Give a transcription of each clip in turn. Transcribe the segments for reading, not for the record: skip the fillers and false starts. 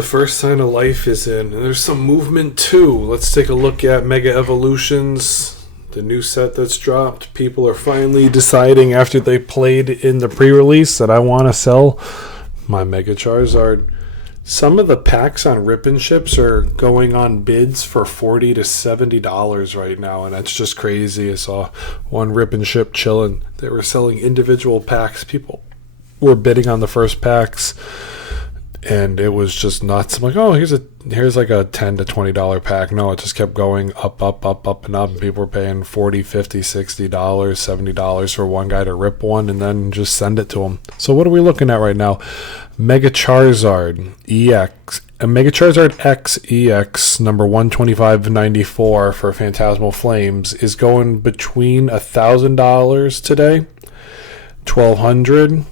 The first sign of life is in, and there's some movement too. Let's take a look at Mega Evolutions, the new set that's dropped. People are finally deciding after they played in the pre-release that I want to sell my Mega Charizard. Some of the packs on Rip and Ships are going on bids for $40 to $70 right now, and that's just crazy. I saw one Rip and Ship chilling. They were selling individual packs. People were bidding on the first packs, and it was just nuts. I'm like, oh, here's like a $10 to $20 pack. No, it just kept going up, and up, and people were paying $40, $50, $60, $70 for one guy to rip one and then just send it to him. So what are we looking at right now? Mega Charizard EX, a Mega Charizard X EX number 125.94 for Phantasmal Flames is going between $1,000 today, $1,200.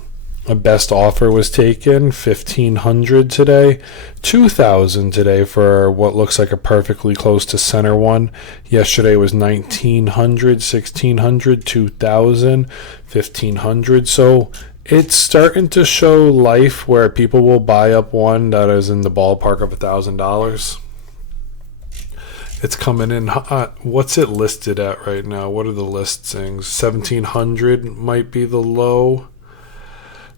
A best offer was taken, $1,500 today, $2,000 today for what looks like a perfectly close to center one. Yesterday was $1,900, $1,600, $2,000, $1,500. So it's starting to show life where people will buy up one that is in the ballpark of $1,000. It's coming in hot. What's it listed at right now? What are the listings? $1,700 might be the low.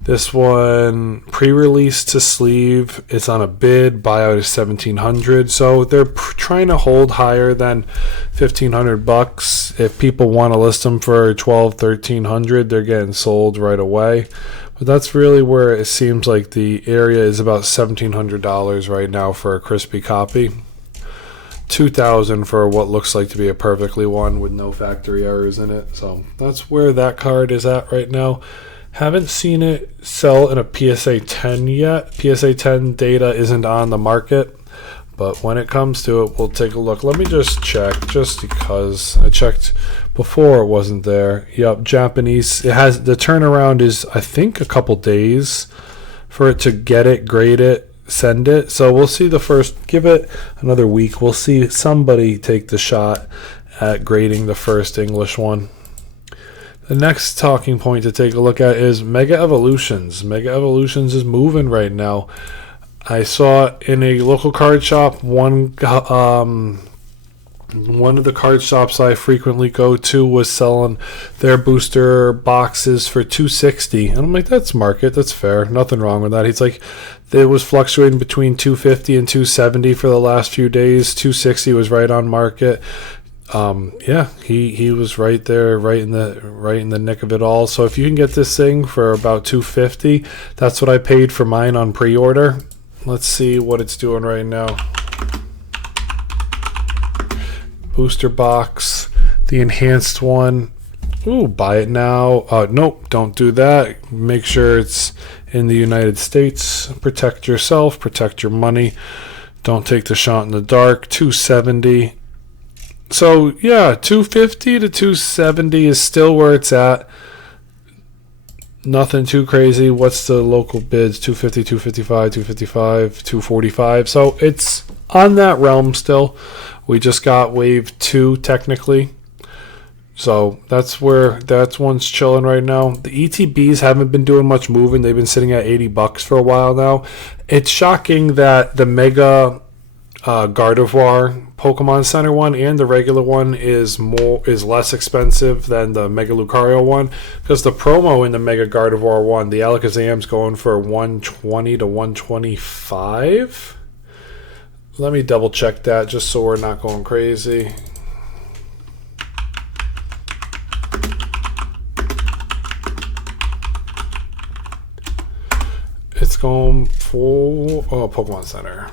This one, pre-release to sleeve, it's on a bid. Buyout is $1,700. So they're trying to hold higher than $1,500. If people want to list them for $1,200, $1,300, they're getting sold right away. But that's really where it seems like the area is about $1,700 right now for a crispy copy. $2,000 for what looks like to be a perfectly one with no factory errors in it. So that's where that card is at right now. Haven't seen it sell in a PSA 10 yet. PSA 10 data isn't on the market, but when it comes to it, we'll take a look. Let me just check, just because I checked before it wasn't there. Yep, Japanese. It has the turnaround is I think a couple days for it to get it, grade it, send it. So we'll see the first. Give it another week. We'll see somebody take the shot at grading the first English one. The next talking point to take a look at is Mega Evolutions. Mega Evolutions is moving right now. I saw in a local card shop, one of the card shops I frequently go to was selling their booster boxes for $260. And I'm like, that's market, that's fair, nothing wrong with that. He's like, it was fluctuating between $250 and $270 for the last few days. $260 was right on market. Yeah, he was right there, right in the nick of it all. So if you can get this thing for about $250, that's what I paid for mine on pre-order. Let's see what it's doing right now. Booster box, the enhanced one. Ooh, buy it now. Nope, don't do that. Make sure it's in the United States. Protect yourself, protect your money. Don't take the shot in the dark. $270. So yeah, $250 to $270 is still where it's at. Nothing too crazy. What's the local bids? $250, $255, $255, $245. So it's on that realm still. We just got wave 2 technically. So that's one's chilling right now. The ETBs haven't been doing much moving. They've been sitting at $80 for a while now. It's shocking that the Mega Gardevoir Pokemon Center one and the regular one is less expensive than the Mega Lucario one, because the promo in the Mega Gardevoir one, the Alakazam's going for $120 to $125. Let me double check that just so we're not going crazy. It's going for Pokemon Center.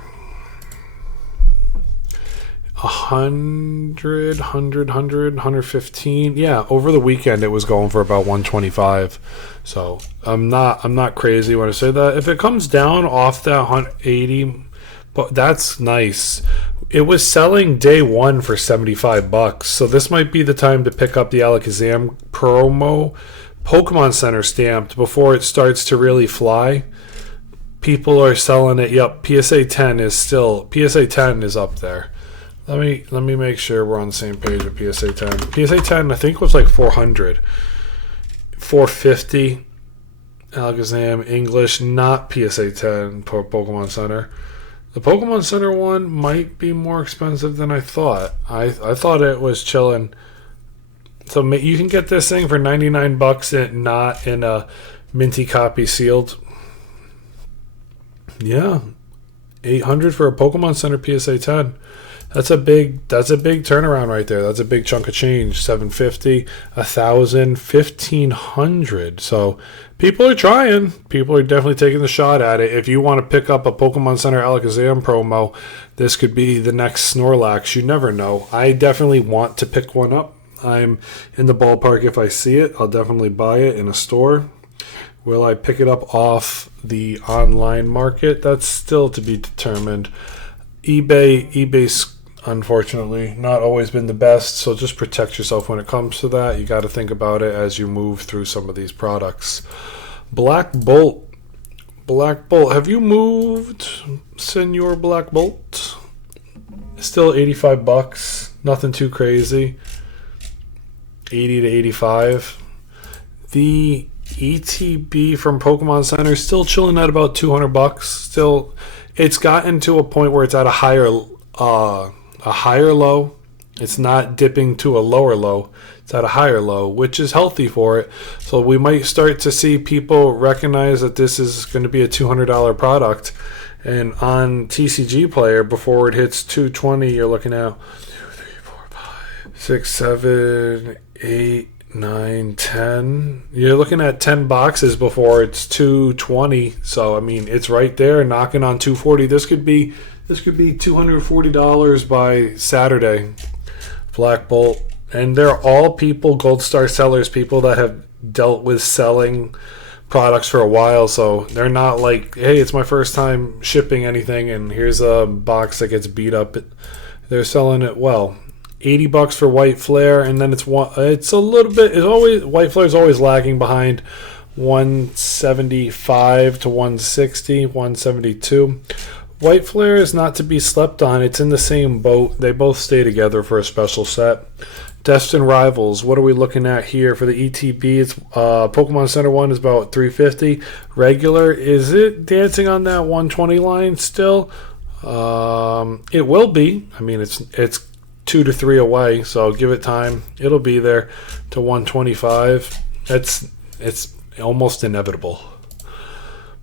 115. Yeah, over the weekend it was going for about 125. So I'm not crazy when I say that. If it comes down off that 180, but that's nice. It was selling day one for $75. So this might be the time to pick up the Alakazam promo Pokemon Center stamped before it starts to really fly. People are selling it. Yep, PSA 10 is up there. Let me make sure we're on the same page with PSA 10. PSA 10 I think was like 400. 450 Alakazam English, not PSA 10 Pokemon Center. The Pokemon Center one might be more expensive than I thought. I thought it was chilling. So you can get this thing for $99 and not in a minty copy sealed. Yeah, 800 for a Pokemon Center PSA 10. That's a big turnaround right there. That's a big chunk of change. 750, 1,000, 1,500. So people are trying. People are definitely taking the shot at it. If you want to pick up a Pokemon Center Alakazam promo, this could be the next Snorlax. You never know. I definitely want to pick one up. I'm in the ballpark. If I see it, I'll definitely buy it in a store. Will I pick it up off the online market? That's still to be determined. eBay's unfortunately not always been the best, so just protect yourself when it comes to that. You got to think about it as you move through some of these products. Black Bolt, have you moved, Senor Black Bolt? Still $85, nothing too crazy. 80 to 85. The ETB from Pokemon Center is still chilling at about $200. Still, it's gotten to a point where it's at a higher low. It's not dipping to a lower low. It's at a higher low, which is healthy for it. So we might start to see people recognize that this is going to be a $200 product. And on TCG Player, before it hits 220, you're looking at 2, 3, 4, 5, 6, 7, 8, 9, 10. You're looking at 10 boxes before it's 220. So I mean, it's right there knocking on 240. This could be $240 by Saturday. Black Bolt. And they're all people, Gold Star sellers, people that have dealt with selling products for a while. So they're not like, hey, it's my first time shipping anything and here's a box that gets beat up. They're selling it well. $80 for White Flare, and then it's a little bit. It's always White Flare is always lagging behind 175 to 160, 172. White Flare is not to be slept on. It's in the same boat. They both stay together for a special set. Destined Rivals. What are we looking at here for the ETB? It's Pokemon Center one is about $350. Regular, is it dancing on that 120 line still? It will be. I mean, it's 2 to 3 away, so give it time. It'll be there to 125. It's almost inevitable.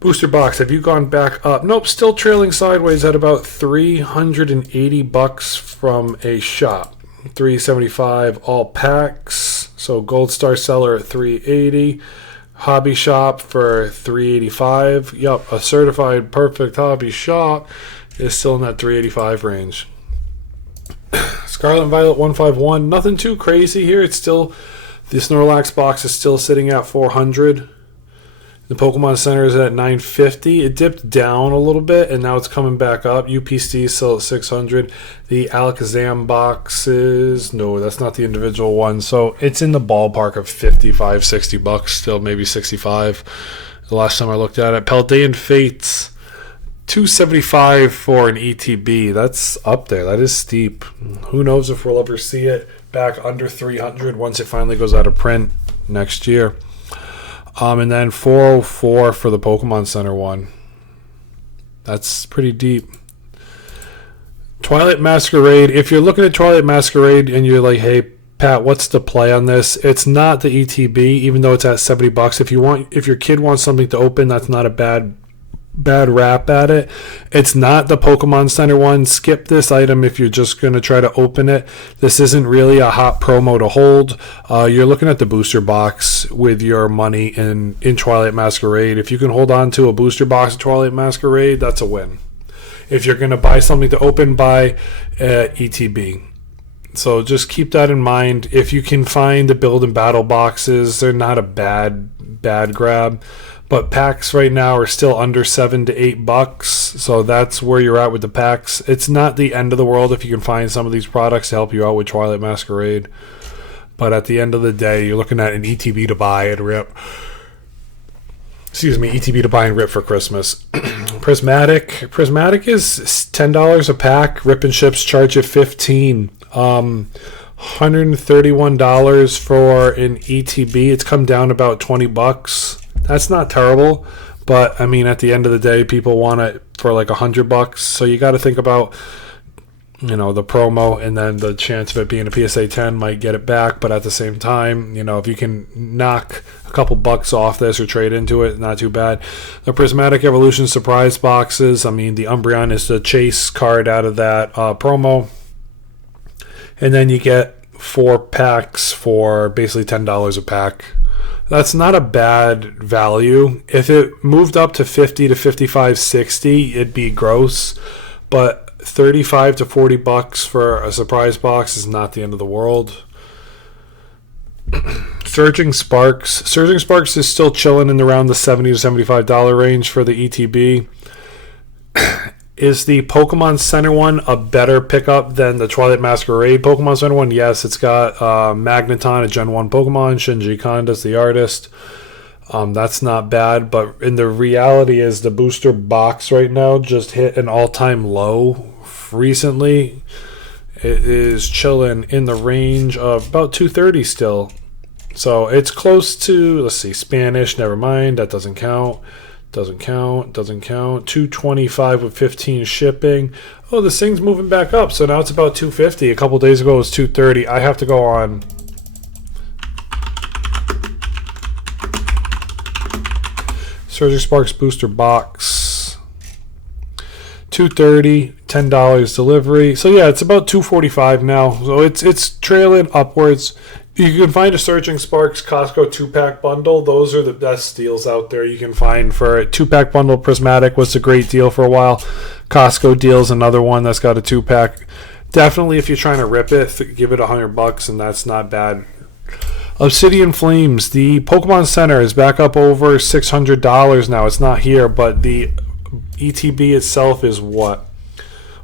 Booster box, have you gone back up? Nope, still trailing sideways at about $380 from a shop. $375 all packs. So Gold Star seller at $380. Hobby shop for $385. Yup, a certified perfect hobby shop is still in that $385 range. Scarlet and Violet 151. Nothing too crazy here. It's still, the Snorlax box is still sitting at $400. The Pokemon Center is at $950. It dipped down a little bit, and now it's coming back up. UPC is still at $600. The Alakazam boxes, no, that's not the individual one. So it's in the ballpark of $55, $60 still, maybe $65. The last time I looked at it. Paldean Fates, $275 for an ETB. That's up there. That is steep. Who knows if we'll ever see it back under $300 once it finally goes out of print next year. And then $404 for the Pokemon Center one. That's pretty deep. Twilight Masquerade. If you're looking at Twilight Masquerade and you're like, hey, Pat, what's the play on this? It's not the ETB, even though it's at $70. If your kid wants something to open, that's not a bad rap at it. It's not the Pokemon Center one. Skip this item if you're just going to try to open it. This isn't really a hot promo to hold. You're looking at the booster box with your money in Twilight Masquerade. If you can hold on to a booster box of Twilight Masquerade, that's a win. If you're going to buy something to open, buy ETB. So just keep that in mind. If you can find the build and battle boxes, they're not a bad grab. But packs right now are still under $7 to $8, so that's where you're at with the packs. It's not the end of the world if you can find some of these products to help you out with Twilight Masquerade. But at the end of the day, you're looking at an ETB to buy and rip. ETB to buy and rip for Christmas. Prismatic is $10 a pack. Rip and ships charge you $15. $131 for an ETB. It's come down about $20. That's not terrible, but I mean, at the end of the day, people want to for like $100. So you got to think about, you know, the promo and then the chance of it being a PSA 10 might get it back. But at the same time, you know, if you can knock a couple bucks off this or trade into it, not too bad. The Prismatic Evolution surprise boxes, I mean, the Umbreon is the chase card out of that promo. And then you get 4 packs for basically $10 a pack. That's not a bad value. If it moved up to 50 to 55, 60, it'd be gross. But 35 to 40 bucks for a surprise box is not the end of the world. Surging Sparks is still chilling in around the $70 to $75 range for the ETB. Is the Pokemon Center one a better pickup than the Twilight Masquerade Pokemon Center one? Yes, it's got Magneton, a Gen 1 Pokemon. Shinji Konda's the artist. That's not bad, but in the reality is the booster box right now just hit an all-time low recently. It is chilling in the range of about $230 still. So it's close to, let's see, Spanish, never mind, that doesn't count. Doesn't count. $225 with 15 shipping. Oh, this thing's moving back up, so now it's about $250. A couple days ago it was $230. I have to go on Surging Sparks booster box. $230, $10 delivery. So yeah, it's about $245 now. So it's trailing upwards. You can find a Surging Sparks Costco 2-pack bundle. Those are the best deals out there you can find for a 2-pack bundle. Prismatic was a great deal for a while. Costco deal's another one that's got a 2-pack. Definitely, if you're trying to rip it, give it $100, and that's not bad. Obsidian Flames. The Pokemon Center is back up over $600 now. It's not here, but the ETB itself is what?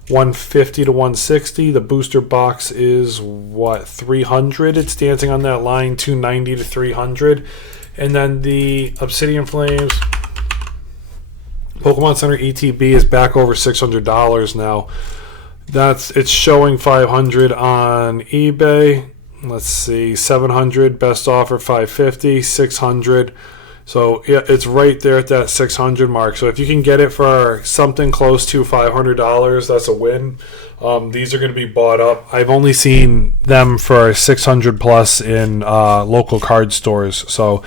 $150 to $160. The booster box is what? $300. It's dancing on that line, $290 to $300. And then the Obsidian Flames Pokemon Center ETB is back over $600 now. It's showing $500 on eBay. Let's see, $700 best offer, $550, $600. So yeah, it's right there at that $600 mark. So if you can get it for something close to $500, that's a win. These are going to be bought up. I've only seen them for $600 plus in local card stores. So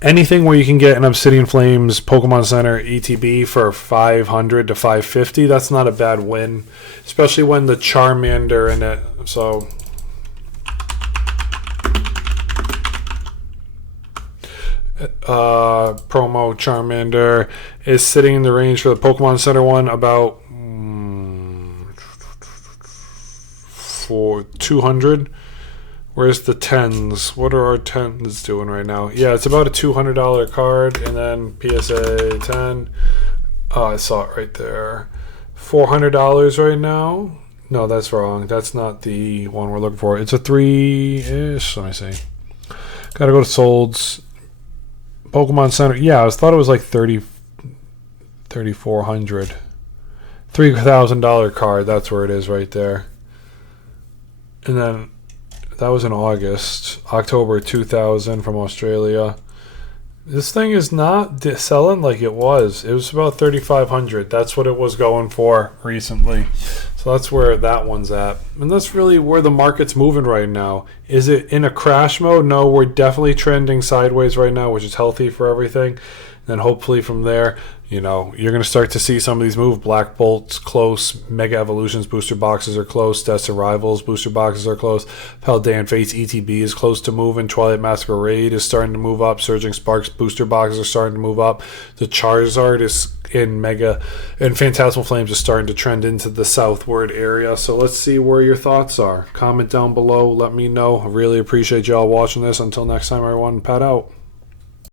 anything where you can get an Obsidian Flames Pokemon Center ETB for $500 to $550, that's not a bad win, especially when the Charmander in it. So promo Charmander is sitting in the range for the Pokemon Center one about for $200. Where's the 10s? What are our 10s doing right now? Yeah, it's about a $200 card, and then PSA 10. Oh, I saw it right there. $400 right now. No, that's wrong. That's not the one we're looking for. It's a 3-ish. Let me see. Gotta go to Solds. Pokemon Center. Yeah, I thought it was like $3,400. $3,000 card. That's where it is right there. And then that was in August. October 2000 from Australia. This thing is not selling like it was. It was about $3,500. That's what it was going for recently. So that's where that one's at. And that's really where the market's moving right now. Is it in a crash mode? No, we're definitely trending sideways right now, which is healthy for everything. Then hopefully from there, you know, you're going to start to see some of these move. Black Bolt's close. Mega Evolutions booster boxes are close. Destined Rivals booster boxes are close. Paldean Fates ETB is close to moving. Twilight Masquerade is starting to move up. Surging Sparks booster boxes are starting to move up. The Charizard is in Mega, and Phantasmal Flames is starting to trend into the southward area. So let's see where your thoughts are. Comment down below. Let me know. I really appreciate y'all watching this. Until next time, everyone, pat out.